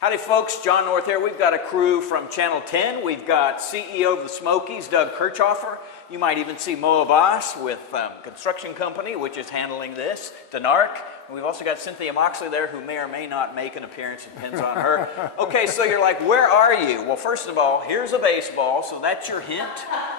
Howdy folks, John North here. We've got a crew from Channel 10. We've got CEO of the Smokies, Doug Kirchhoffer. You might even see Mo Abbas with construction company, which is handling this, Denark. And we've also got Cynthia Moxley there, who may or may not make an appearance. It depends on her. Okay, so you're like, where are you? Well, first of all, here's a baseball, so that's your hint.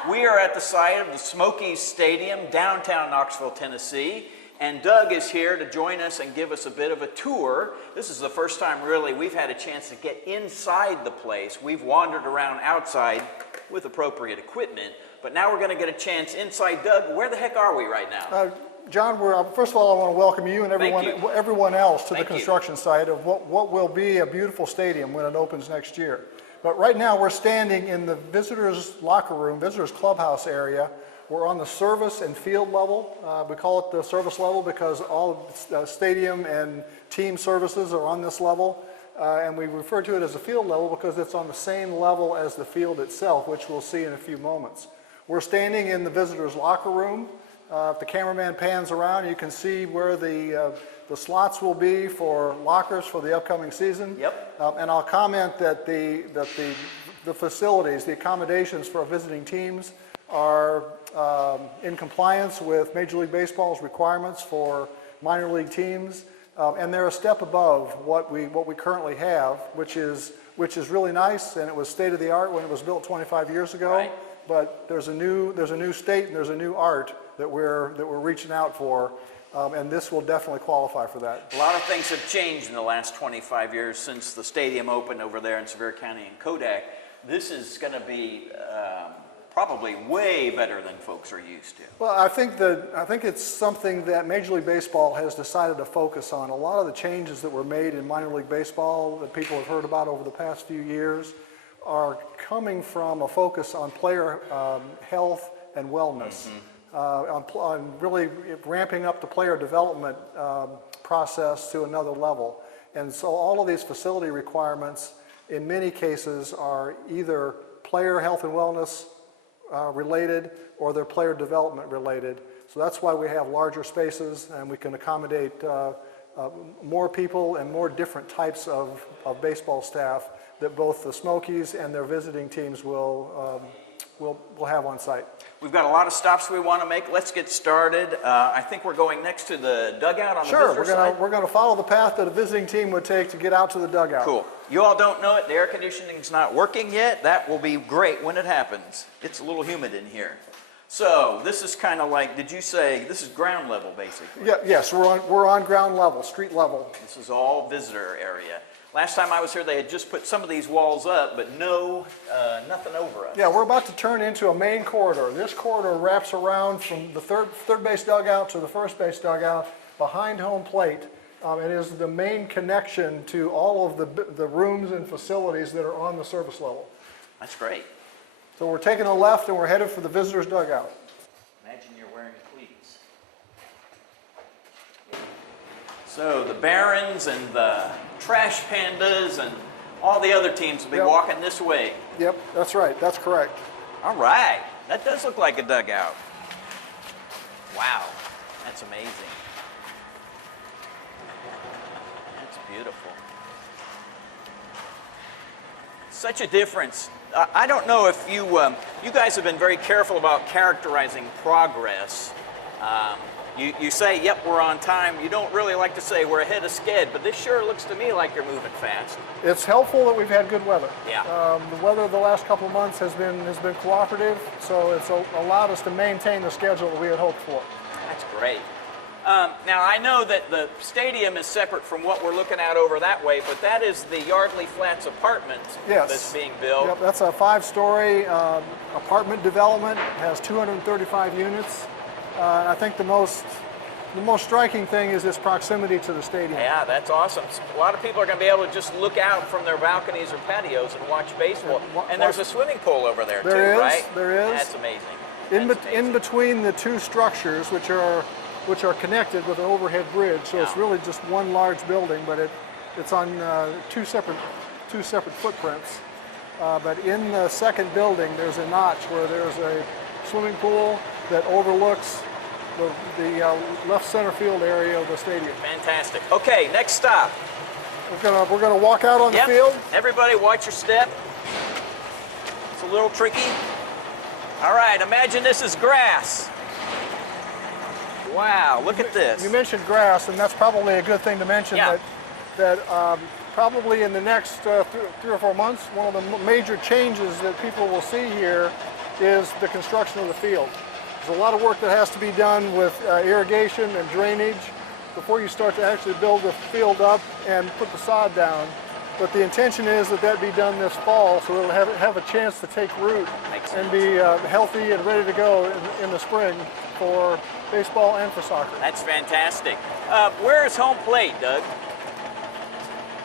We are at the site of the Smokies Stadium, downtown Knoxville, Tennessee. And Doug is here to join us and give us a bit of a tour. This is the first time, really, we've had a chance to get inside the place. We've wandered around outside with appropriate equipment, but now we're going to get a chance inside. Doug, where the heck are we right now? John, first of all, I want to welcome you and everyone else to the construction site of what will be a beautiful stadium when it opens next year. But right now, we're standing in the visitors' locker room, visitors' clubhouse area. We're on the service and field level. We call it the service level because all stadium and team services are on this level. And we refer to it as a field level because it's on the same level as the field itself, which we'll see in a few moments. We're standing in the visitors' locker room. If the cameraman pans around, you can see where the slots will be for lockers for the upcoming season. Yep. And I'll comment that the facilities, the accommodations for our visiting teams are in compliance with Major League Baseball's requirements for minor league teams, and they're a step above what we currently have, which is really nice, and it was state of the art when it was built 25 years ago. Right. But there's a new state and there's a new art that we're reaching out for, and this will definitely qualify for that. A lot of things have changed in the last 25 years since the stadium opened over there in Sevier County and Kodak. This is going to be probably way better than folks are used to. Well, I think it's something that Major League Baseball has decided to focus on. A lot of the changes that were made in minor league baseball that people have heard about over the past few years are coming from a focus on player health and wellness, on really ramping up the player development process to another level. And so all of these facility requirements in many cases are either player health and wellness related, or they're player development related. So that's why we have larger spaces and we can accommodate more people and more different types of baseball staff that both the Smokies and their visiting teams will have on site. We've got a lot of stops we want to make. Let's get started. I think we're going next to the dugout on the visitor side. Sure, we're going to follow the path that a visiting team would take to get out to the dugout. Cool. You all don't know it, the air conditioning's not working yet. That will be great when it happens. It's a little humid in here. So this is kind of like, did you say, this is ground level basically? Yeah, yes, we're on ground level, street level. This is all visitor area. Last time I was here, they had just put some of these walls up, but nothing over us. Yeah, we're about to turn into a main corridor. This corridor wraps around from the third base dugout to the first base dugout behind home plate. It is the main connection to all of the rooms and facilities that are on the service level. That's great. So we're taking a left and we're headed for the visitors' dugout. Imagine you're wearing cleats. So the Barons and the Trash Pandas and all the other teams will be walking this way. Yep, that's right. That's correct. All right. That does look like a dugout. Wow. That's amazing. That's beautiful. Such a difference. I don't know if you guys have been very careful about characterizing progress. You say, yep, we're on time. You don't really like to say we're ahead of sked, but this sure looks to me like you're moving fast. It's helpful that we've had good weather. Yeah. The weather the last couple of months has been cooperative, so it's allowed us to maintain the schedule that we had hoped for. That's great. Now, I know that the stadium is separate from what we're looking at over that way, but that is the Yardley Flats apartment that's being built. Yep, that's a 5-story apartment development. It has 235 units. I think the most striking thing is its proximity to the stadium. Yeah, that's awesome. A lot of people are going to be able to just look out from their balconies or patios and watch baseball. And there's a swimming pool over there too, right? There is. That's amazing. In between the two structures, which are connected with an overhead bridge, so it's really just one large building, but it's on two separate footprints. But in the second building, there's a notch where there's a swimming pool that overlooks the left center field area of the stadium. Fantastic. Okay, next stop. We're gonna walk out on the field. Everybody watch your step. It's a little tricky. All right, imagine this is grass. Wow, look at this. You mentioned grass, and that's probably a good thing to mention. Yeah. That probably in the next 3 or 4 months, one of the major changes that people will see here is the construction of the field. There's a lot of work that has to be done with irrigation and drainage before you start to actually build the field up and put the sod down. But the intention is that that be done this fall, so it'll have a chance to take root and be healthy and ready to go in the spring for baseball and for soccer. That's fantastic. Where is home plate, Doug?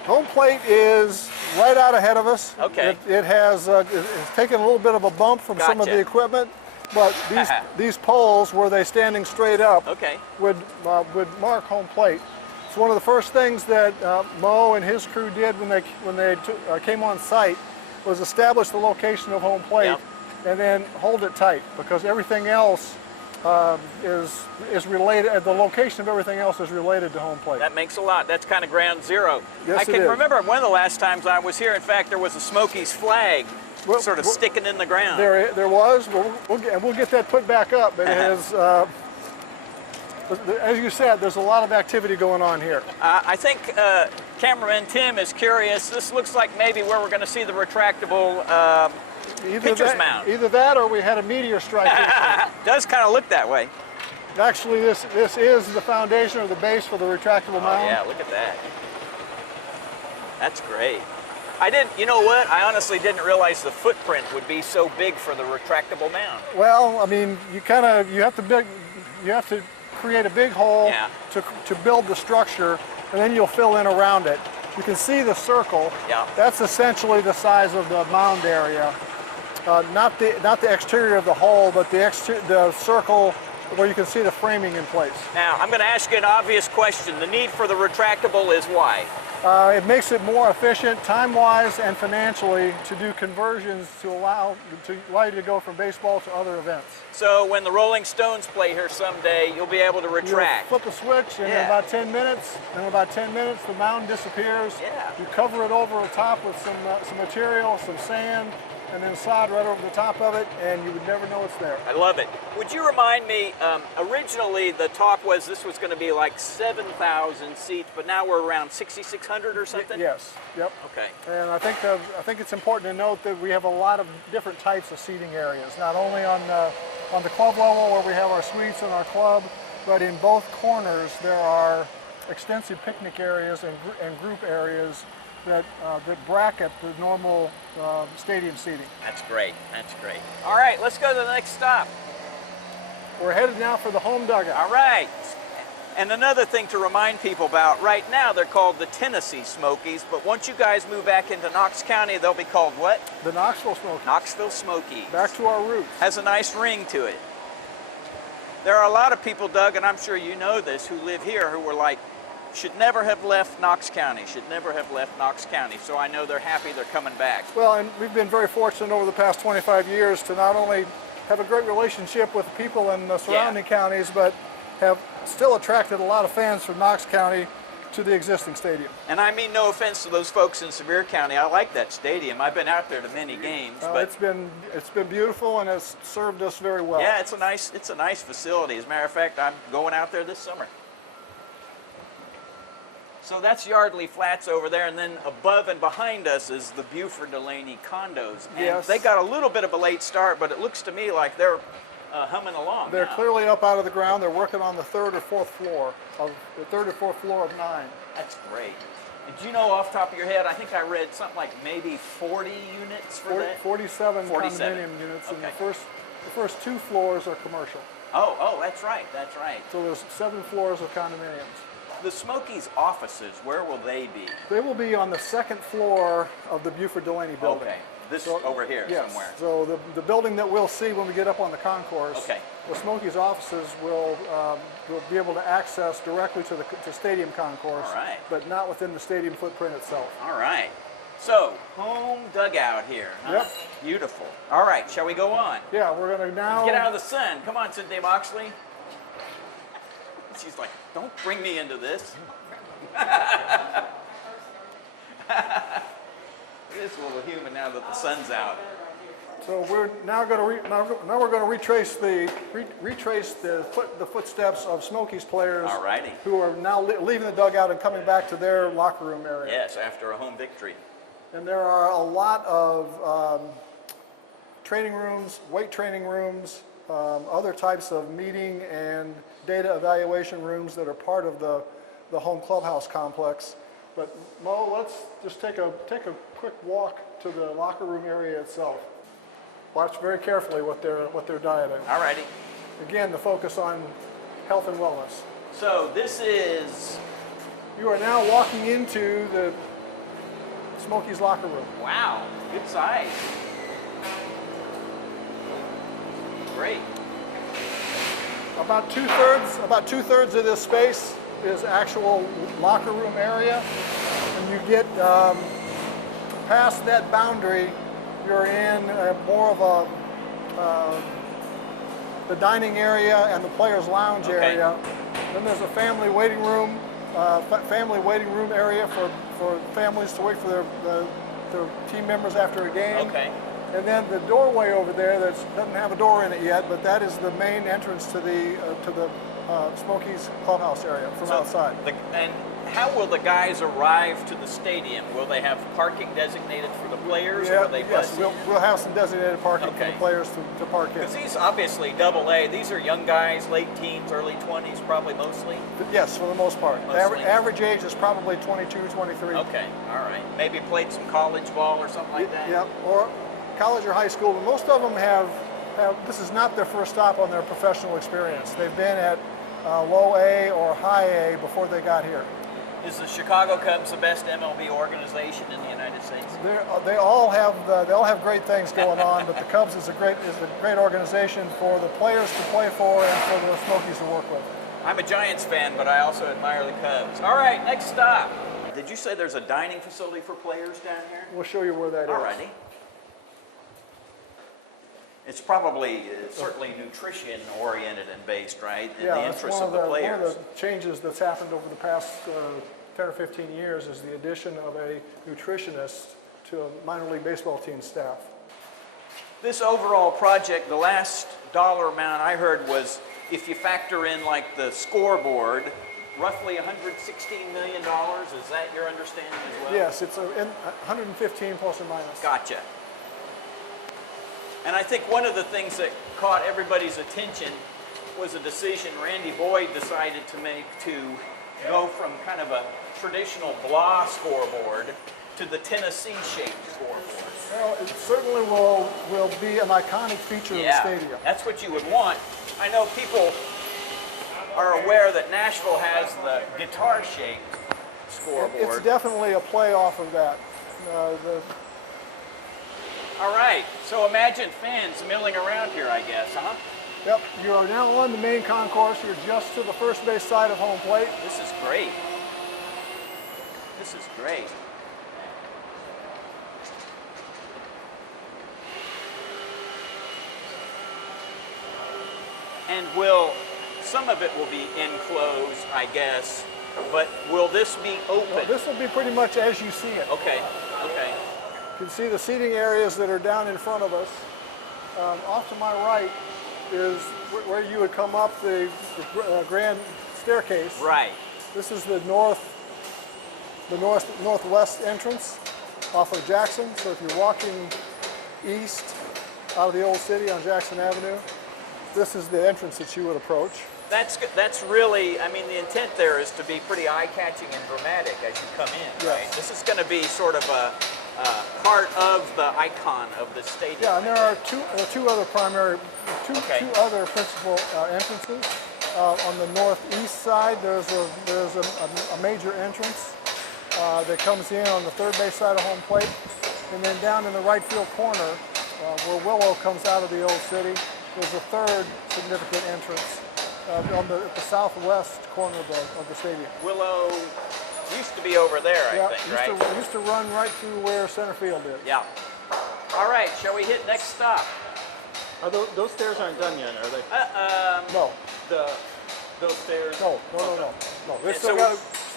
Home plate is right out ahead of us. Okay. It has it's taken a little bit of a bump from some of the equipment, but these poles, where they're standing straight up, would mark home plate. It's one of the first things that Mo and his crew did when they came on site was establish the location of home plate and then hold it tight, because everything else is related. The location of everything else is related to home plate. That makes a lot. That's kind of ground zero. Yes, I can remember one of the last times I was here. In fact, there was a Smokies flag sort of sticking in the ground. There was. We'll get that put back up. But it has. As you said, there's a lot of activity going on here. I think cameraman Tim is curious. This looks like maybe where we're going to see the retractable pitcher's mound. Either that or we had a meteor strike. Does kind of look that way. Actually, this is the foundation or the base for the retractable mound. Yeah, look at that. That's great. You know what? I honestly didn't realize the footprint would be so big for the retractable mound. Well, I mean, you have to create a big hole to build the structure, and then you'll fill in around it. You can see the circle. Yeah. That's essentially the size of the mound area. Not the exterior of the hole, but the circle where you can see the framing in place. Now, I'm going to ask you an obvious question. The need for the retractable is why? It makes it more efficient, time-wise and financially, to do conversions to allow you to go from baseball to other events. So when the Rolling Stones play here someday, you'll be able to retract. You'll flip a switch, and in about 10 minutes, the mound disappears. Yeah. You cover it over the top with some material, some sand, and then sod right over the top of it, and you would never know it's there. I love it. Would you remind me, originally the talk was this was going to be like 7,000 seats, but now we're around 6,600 or something? Yes, yep. Okay. And I think it's important to note that we have a lot of different types of seating areas, not only on the club level where we have our suites and our club, but in both corners there are extensive picnic areas and group areas that bracket the normal stadium seating. That's great. That's great. All right, let's go to the next stop. We're headed now for the home dugout. All right. And another thing to remind people about, right now they're called the Tennessee Smokies, but once you guys move back into Knox County, they'll be called what? The Knoxville Smokies. Knoxville Smokies. Back to our roots. Has a nice ring to it. There are a lot of people, Doug, and I'm sure you know this, who live here who were like, should never have left Knox County, should never have left Knox County. So I know they're happy they're coming back. Well, and we've been very fortunate over the past 25 years to not only have a great relationship with people in the surrounding counties, but have still attracted a lot of fans from Knox County to the existing stadium. And I mean no offense to those folks in Sevier County. I like that stadium. I've been out there to many games. But it's been beautiful and it's served us very well. Yeah, it's a nice facility. As a matter of fact, I'm going out there this summer. So that's Yardley Flats over there, and then above and behind us is the Buford Delaney condos. And yes. They got a little bit of a late start, but it looks to me like they're humming along. They're now. clearly up out of the ground. They're working on the third or fourth floor of 9. That's great. Did you know off the top of your head, I think I read something like maybe 40 units for that? 47 47 condominium units, okay. and the first 2 floors are commercial. Oh, that's right, that's right. So there's 7 floors of condominiums. The Smokies offices, where will they be? They will be on the 2nd floor of the Buford Delaney building. Okay, this over here somewhere. So the building that we'll see when we get up on the concourse, the Smokies offices will be able to access directly to stadium concourse, all right. but not within the stadium footprint itself. All right. So, home dugout here. Huh? Yep. Beautiful. All right, shall we go on? Yeah, we're going to now... Get out of the sun. Come on, Cynthia Moxley. She's like, don't bring me into this. It is a little humid now that the sun's out. So we're now going to now we're going to retrace the footsteps of Smokies players Alrighty. who are now leaving the dugout and coming back to their locker room area. Yes, after a home victory. And there are a lot of training rooms, weight training rooms, other types of meeting and data evaluation rooms that are part of the home clubhouse complex. But Mo, let's just take a quick walk to the locker room area itself. Watch very carefully what they're dieting. Alrighty. Again, the focus on health and wellness. So this is, You are now walking into the Smokies locker room. wow, good size. Great. About two-thirds of this space is actual locker room area. When you get past that boundary, you're in more of the dining area and the players' lounge area. Then there's a family waiting room area for families to wait for their team members after a game. Okay. And then the doorway over there that doesn't have a door in it yet, but that is the main entrance to the Smokies clubhouse area from outside. And how will the guys arrive to the stadium? Will they have parking designated for the players? Or will they Yes, we'll have some designated parking for the players to park in. Because these obviously AA, these are young guys, late teens, early 20s, probably mostly? Yes, for the most part. Mostly. Average age is probably 22, 23. Okay, all right. Maybe played some college ball or something like that? Yep, or college or high school. But most of them have, this is not their first stop on their professional experience. They've been at low A or high A before they got here. Is the Chicago Cubs the best MLB organization in the United States? They all have great things going on, but the Cubs is a great organization for the players to play for and for the Smokies to work with. I'm a Giants fan, but I also admire the Cubs. All right, next stop. Did you say there's a dining facility for players down here? We'll show you where that is. All righty. It's probably certainly nutrition oriented and based, right? In the interest of the players. One of the changes that's happened over the past 10 or 15 years is the addition of a nutritionist to a minor league baseball team staff. This overall project, the last dollar amount I heard was, if you factor in like the scoreboard, roughly $116 million. Is that your understanding as well? Yes, it's 115 plus or minus. Gotcha. And I think one of the things that caught everybody's attention was a decision Randy Boyd decided to make to go from kind of a traditional blah scoreboard to the Tennessee-shaped scoreboard. Well, it certainly will be an iconic feature of the stadium. That's what you would want. I know people are aware that Nashville has the guitar-shaped scoreboard. It's definitely a play off of that. All right, so imagine fans milling around here, I guess, huh? Yep, you are now on the main concourse. You're just to the first base side of home plate. This is great. This is great. And some of it will be enclosed, I guess, but will this be open? Well, this will be pretty much as you see it. Okay, okay. You can see the seating areas that are down in front of us. Off to my right is where you would come up the grand staircase. Right. This is the northwest entrance off of Jackson. So if you're walking east out of the old city on Jackson Avenue, this is the entrance that you would approach. That's really, I mean, the intent there is to be pretty eye-catching and dramatic as you come in, right? Yes. This is going to be sort of a part of the icon of the stadium. Yeah, and there are two other principal entrances. On the northeast side, there's a major entrance that comes in on the third base side of home plate, and then down in the right field corner, where Willow comes out of the old city, there's a third significant entrance at the southwest corner of the stadium. Willow used to be over there, I think, right? Used to run right through where center field is. Yeah. All right, shall we hit next stop? Are those stairs aren't done yet, are they? No. Those stairs? No. They're still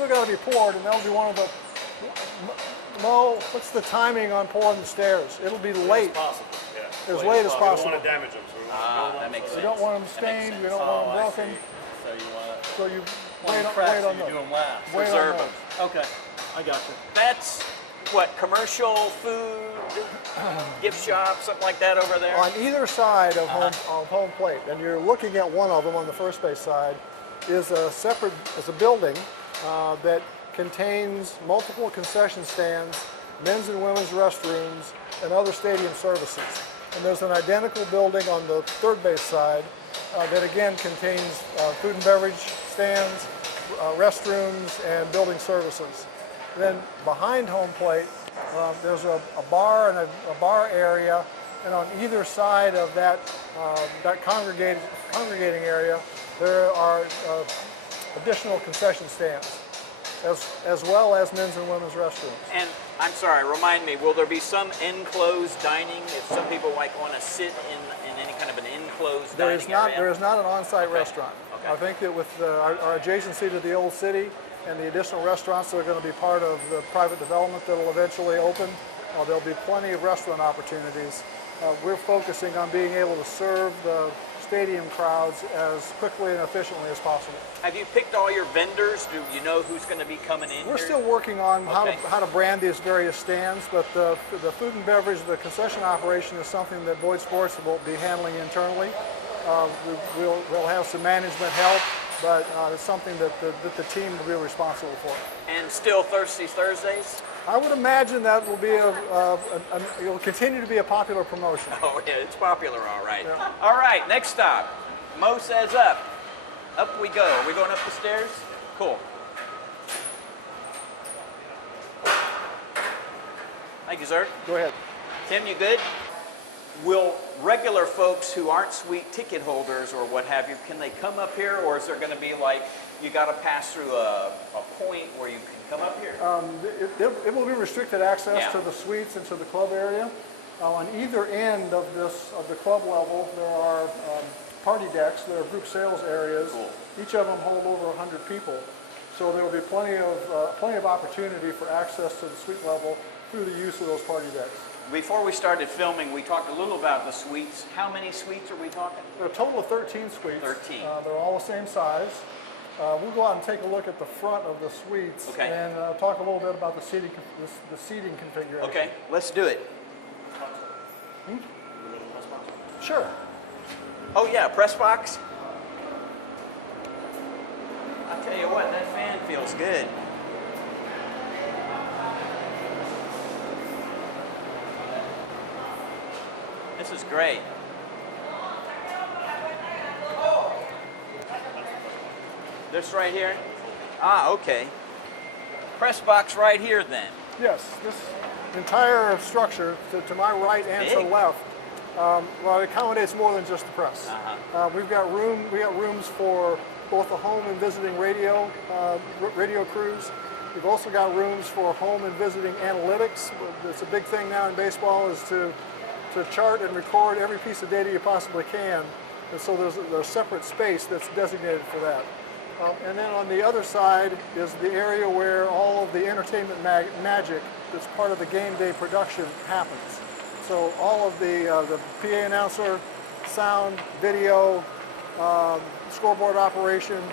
got to be poured, and that'll be one of the Mo, what's the timing on pulling the stairs? It'll be late, Possible, yeah. as late as We don't possible. want to damage them, so we want to build them. That makes so- sense. We don't want them That makes stained, we sense. don't want them I broken, see. So you want to so you wait wait on you do those. them last. Wait on Preserve those. them. Okay, I got you. That's what, commercial, food, gift shop, something like that over there? On either side of home plate, and you're looking at one of them on the first base side, is a building that contains multiple concession stands, men's and women's restrooms, and other stadium services. And there's an identical building on the third base side that again contains food and beverage stands, restrooms, and building services. Then behind home plate, there's a bar and a bar area, and on either side of that congregating area, there are additional concession stands, as well as men's and women's restrooms. And I'm sorry, remind me, will there be some enclosed dining if some people like want to sit in any kind of an enclosed There dining is not. area? There is not an on-site Okay. restaurant. Okay. I think that with our adjacency to the old city and the additional restaurants that are going to be part of the private development that will eventually open, there'll be plenty of restaurant opportunities. We're focusing on being able to serve the stadium crowds as quickly and efficiently as possible. Have you picked all your vendors? Do you know who's going to be coming in We're here? still working on Okay. how to brand these various stands, but the food and beverage, the concession operation is something that Boyd Sports will be handling internally. We'll have some management help, but it's something that the team will be responsible for. And still Thirsty Thursdays? I would imagine that will be it will continue to be a popular promotion. Oh, yeah, it's popular, all right. Yeah. All right, next stop. Mo says up. Up we go. Are we going up the stairs? Cool. Thank you, sir. Go ahead. Tim, you good? Will regular folks who aren't suite ticket holders or what have you, can they come up here, or is there going to be like you got to pass through a point where you can come up here? It will be restricted access Yeah. to the suites and to the club area. On either end of the club level, there are party decks. There are group sales areas. Cool. Each of them hold over 100 people, so there will be plenty of opportunity for access to the suite level through the use of those party decks. Before we started filming, we talked a little about the suites. How many suites are we talking? There are a total of 13 suites. 13. They're all the same size. We'll go out and take a look at the front of the suites Okay. and talk a little bit about the seating configuration. Okay, let's do it. Sure. Oh yeah, press box. I'll tell you what, that fan feels good. This is great. This right here? Ah, okay. Press box right here then. Yes, this entire structure to my right and to the Big. left, well, it accommodates more than just the press. We've got rooms for both the home and visiting radio crews. We've also got rooms for home and visiting analytics. It's a big thing now in baseball is to chart and record every piece of data you possibly can. And so there's separate space that's designated for that. And then on the other side is the area where all of the entertainment magic that's part of the game day production happens. So all of the PA announcer, sound, video, scoreboard operation,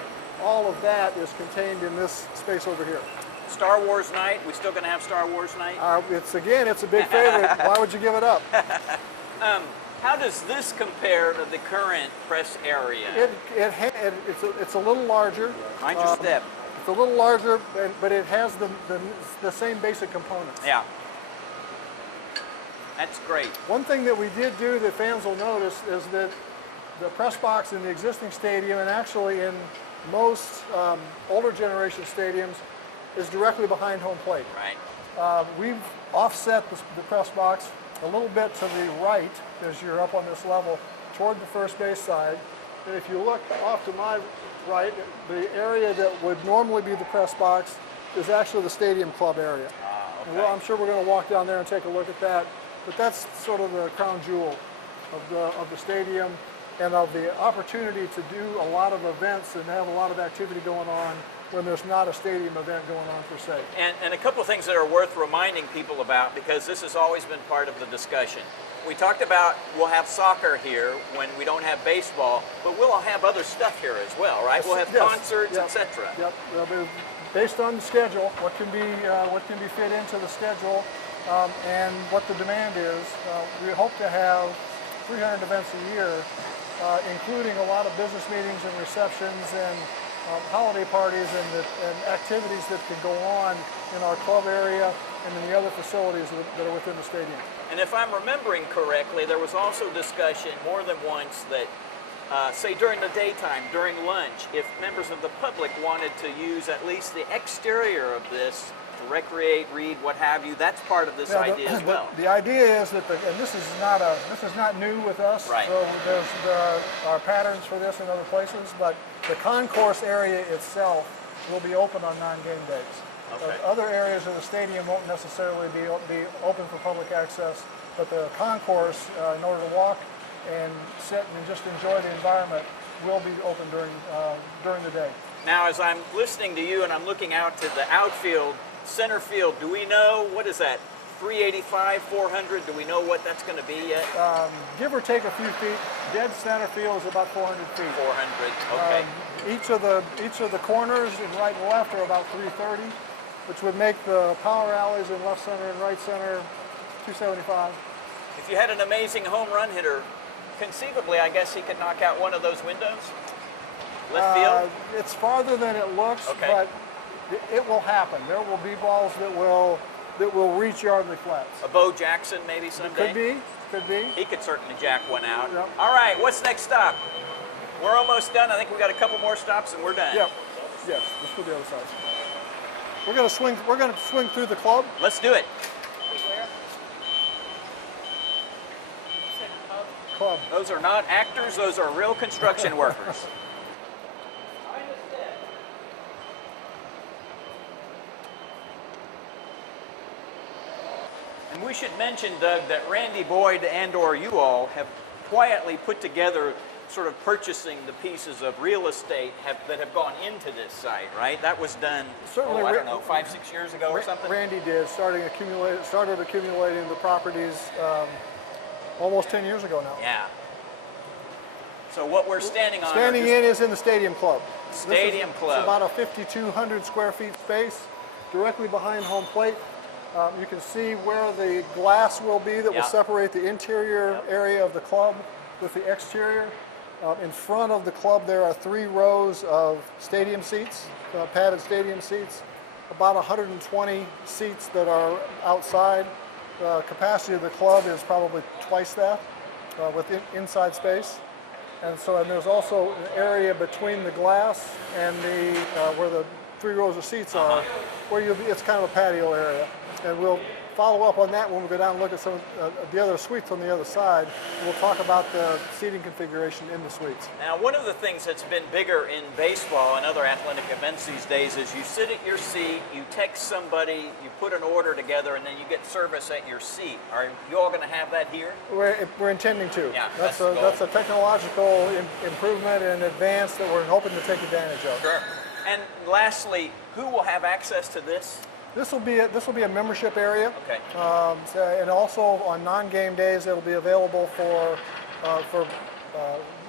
all of that is contained in this space over here. Star Wars night. We still gonna have Star Wars night? It's a big favorite. Why would you give it up? How does this compare to the current press area? It's a little larger. Mind your step. It's a little larger, but it has the same basic components. Yeah. That's great. One thing that we did do that fans will notice is that the press box in the existing stadium, and actually in most older generation stadiums, is directly behind home plate. Right. We've offset the press box a little bit to the right as you're up on this level toward the first base side. And if you look off to my right, the area that would normally be the press box is actually the stadium club area. Okay. Well, I'm sure we're going to walk down there and take a look at that. But that's sort of the crown jewel of the stadium and of the opportunity to do a lot of events and have a lot of activity going on when there's not a stadium event going on per se. And a couple of things that are worth reminding people about, because this has always been part of the discussion. We talked about we'll have soccer here when we don't have baseball, but we'll have other stuff here as well, right? We'll have Yes. concerts, Yep. etc. Yep. Based on the schedule, what can be fit into the schedule, and what the demand is. We hope to have 300 events a year, including a lot of business meetings and receptions and holiday parties and activities that can go on in our club area and in the other facilities that are within the stadium. And if I'm remembering correctly, there was also discussion more than once that, say during the daytime, during lunch, if members of the public wanted to use at least the exterior of this to recreate, read, what have you, that's part of this idea as well. The idea is that, and this is not new with us. Right. So there are patterns for this in other places, but the concourse area itself will be open on non-game days. Okay. Other areas of the stadium won't necessarily be open for public access, but the concourse, in order to walk and sit and just enjoy the environment, will be open during the day. Now, as I'm listening to you and I'm looking out to the outfield, center field, do we know, what is that, 385, 400? Do we know what that's going to be yet? Give or take a few feet. Dead center field is about 400 feet. 400, okay. Each of the corners in right and left are about 330, which would make the power alleys in left center and right center 275. If you had an amazing home run hitter, conceivably, I guess he could knock out one of those windows? Left field? It's farther than it looks, Okay. but it will happen. There will be balls that will reach Yardley Flats. A Bo Jackson maybe someday? Could be. He could certainly jack one out. Yep. All right, what's next stop? We're almost done. I think we got a couple more stops and we're done. Yep. Yes. Let's go the other side. We're gonna swing. We're gonna swing through the club. Let's do it. Club. Those are not actors, those are real construction workers. And we should mention, Doug, that Randy Boyd and/or you all have quietly put together sort of purchasing the pieces of real estate that have gone into this site, right? That was done, Certainly, I don't know, 5-6 years ago or something? Randy did, started accumulating the properties almost 10 years ago now. Yeah. So what we're standing on Standing in is in the Stadium Club. Stadium Club. It's about a 5,200 square feet space, directly behind home plate. You can see where the glass will be that will Yep. separate the interior Yep. area of the club with the exterior. In front of the club, there are 3 rows of stadium seats, padded stadium seats, about 120 seats that are outside. The capacity of the club is probably twice that with inside space. And there's also an area between the glass and where the 3 rows of seats are, where it's kind of a patio area. And we'll follow up on that when we go down and look at some of the other suites on the other side. And we'll talk about the seating configuration in the suites. Now, one of the things that's been bigger in baseball and other athletic events these days is you sit at your seat, you text somebody, you put an order together, and then you get service at your seat. Are you all going to have that here? We're intending to. Yeah, that's that's the goal. a technological improvement and advance that we're hoping to take advantage of. Sure. And lastly, who will have access to this? This will be a membership area. Okay. And also on non-game days, it'll be available for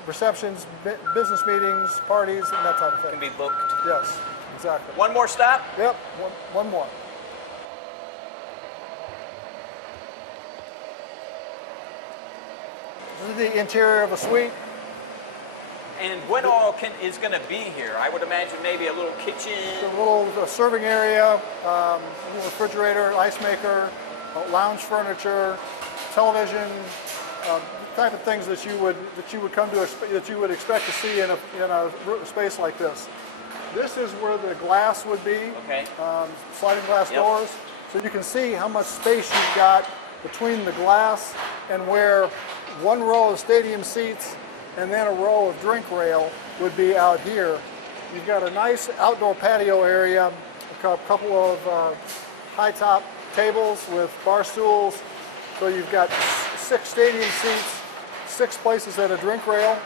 receptions, business meetings, parties, and that type of Can thing. be booked. Yes, exactly. One more stop? Yep, one more. This is the interior of a suite. And what all is going to be here? I would imagine maybe a little kitchen. A little serving area, a little refrigerator, ice maker, lounge furniture, television, the type of things that you would come to that you would expect to see in a space like this. This is where the glass would be. Okay. Sliding glass Yep. doors, so you can see how much space you've got between the glass and where one row of stadium seats and then a row of drink rail would be out here. You've got a nice outdoor patio area, a couple of high top tables with bar stools. So you've got 6 stadium seats, 6 places at a drink rail,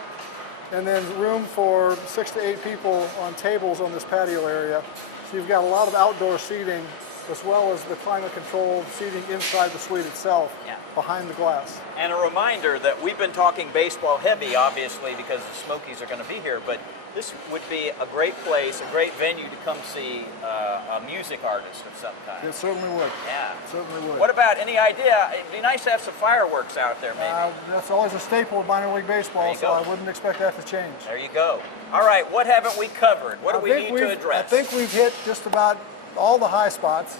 and then room for 6 to 8 people on tables on this patio area. So you've got a lot of outdoor seating as well as the climate-controlled seating inside the suite itself, Yeah. behind the glass. And a reminder that we've been talking baseball heavy, obviously, because the Smokies are going to be here, but this would be a great place, a great venue to come see a music artist of some kind. It certainly would. Yeah. It certainly would. What about any idea? It'd be nice to have some fireworks out there, maybe. That's always a staple of minor league There baseball, you so go. I wouldn't expect that to change. There you go. All right, what haven't we covered? What do we need to address? I think we've hit just about all the high spots.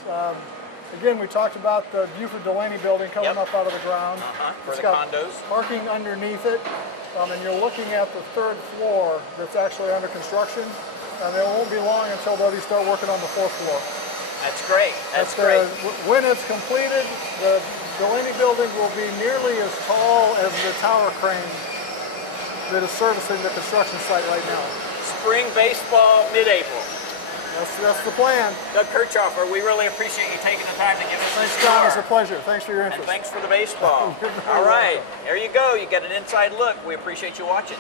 Again, we talked about the Buford Delaney building coming Yep. up out of the ground. For It's the got condos. parking underneath it, and you're looking at the 3rd floor that's actually under construction. And it won't be long until they start working on the 4th floor. That's great. That's But, great. when it's completed, the Delaney building will be nearly as tall as the tower crane that is servicing the construction site right now. Spring baseball, mid-April. That's the plan. Doug Kirchhoffer, we really appreciate you taking the time to give us Thanks, this John. tour. It's a pleasure. Thanks for your And interest. thanks for the baseball. You're very All right, welcome. there you go. You get an inside look. We appreciate you watching.